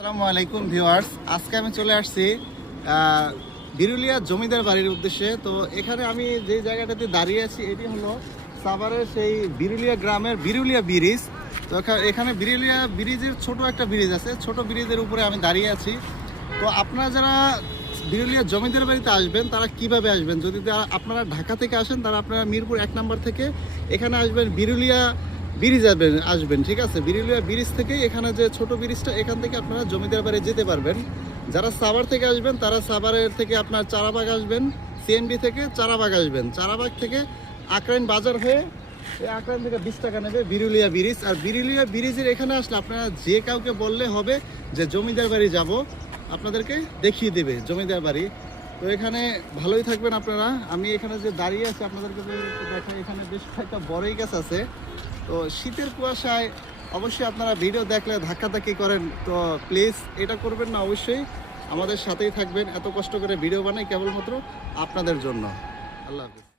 আসসালামু আলাইকুম ভিউয়ার্স, আজকে আমি চলে আসছি বিরুলিয়া জমিদার বাড়ির উদ্দেশ্যে। তো এখানে আমি যে জায়গাটাতে দাঁড়িয়ে আছি এটি হলো সাভারের সেই বিরুলিয়া গ্রামের বিরুলিয়া ব্রিজ। তো এখানে বিরুলিয়া ব্রিজের ছোট একটা ব্রিজ আছে, ছোট ব্রিজের উপরে আমি দাঁড়িয়ে আছি। তো আপনারা যারা বিরুলিয়া জমিদার বাড়িতে আসবেন তারা কিভাবে আসবেন? যদি আপনারা ঢাকা থেকে আসেন তারা আপনারা মিরপুর 1 নম্বর থেকে এখানে আসবেন, বিরুলিয়া ব্রিজ আসবেন, ঠিক আছে? বিরুলিয়া ব্রিজ থেকে এখানে যে ছোট ব্রিজটা, এখান থেকে আপনারা জমিদার বাড়ি যেতে পারবেন। যারা সাভার থেকে আসবেন তারা সাভারের থেকে আপনার চারাবাগ আসবেন, সিএনবি থেকে চারাবাগ আসবেন, চারাবাগ থেকে আকরাইন বাজার হয়ে এই আকরাইন থেকে 20 টাকা নেবে বিরুলিয়া ব্রিজ। আর বিরুলিয়া ব্রিজের এখানে আসলে আপনারা যে কাউকে বললে হবে যে জমিদার বাড়ি যাব, আপনাদেরকে দেখিয়ে দেবে জমিদার বাড়ি। তো এখানে ভালোই থাকবেন আপনারা। আমি এখানে যে দাঁড়িয়ে আছি আপনাদেরকে দেখাই, এখানে বেশ কয়েকটা বড়ই গাছ আছে। তো শীতের কুয়াশায় অবশ্যই আপনারা ভিডিও দেখলে ধাক্কাধাক্কি করেন, তো প্লিজ এটা করবেন না, অবশ্যই আমাদের সাথেই থাকবেন। এত কষ্ট করে ভিডিও বানাই কেবলমাত্র আপনাদের জন্য। আল্লাহ হাফিজ।